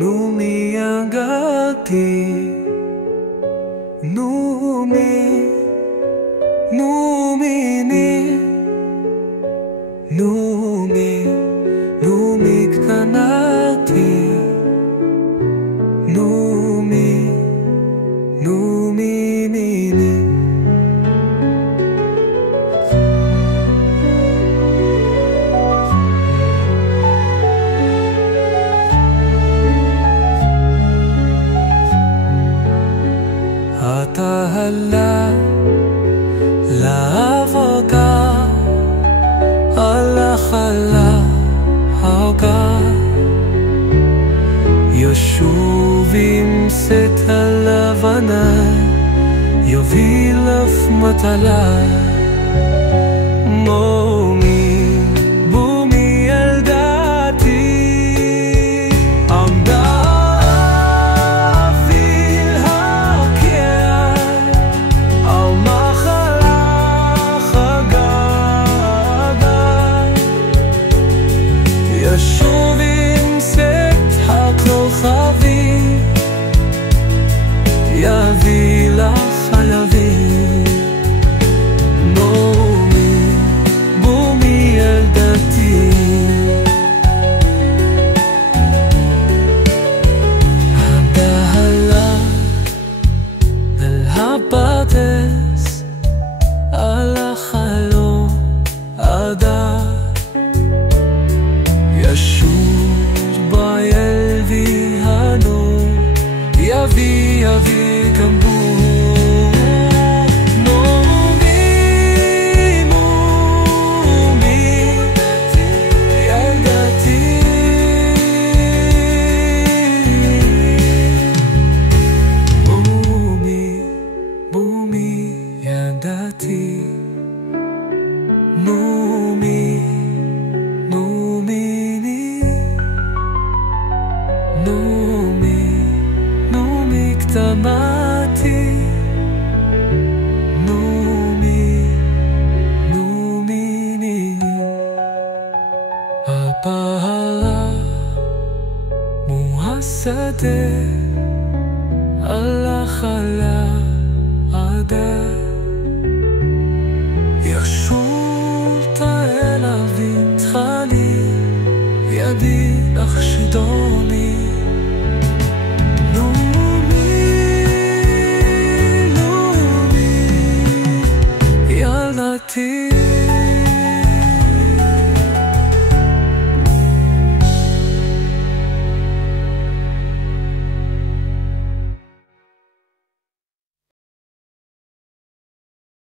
Numi agati, Numi kanati, Numi nini. Atahalla la avoga ala khala hoga yoshuv im set halavana yoviv laf matala momi bumi eldati amda יביא לך חלבי נעמי בומי ילדתי הדהלה אל הפרדס על החלום עדה ישוב בילבי הנור יביא גם הוא קטנתי נומיני הפעלה מועשדה על החלה עדה ישולת אל אבין תחלי ידי לך שדוני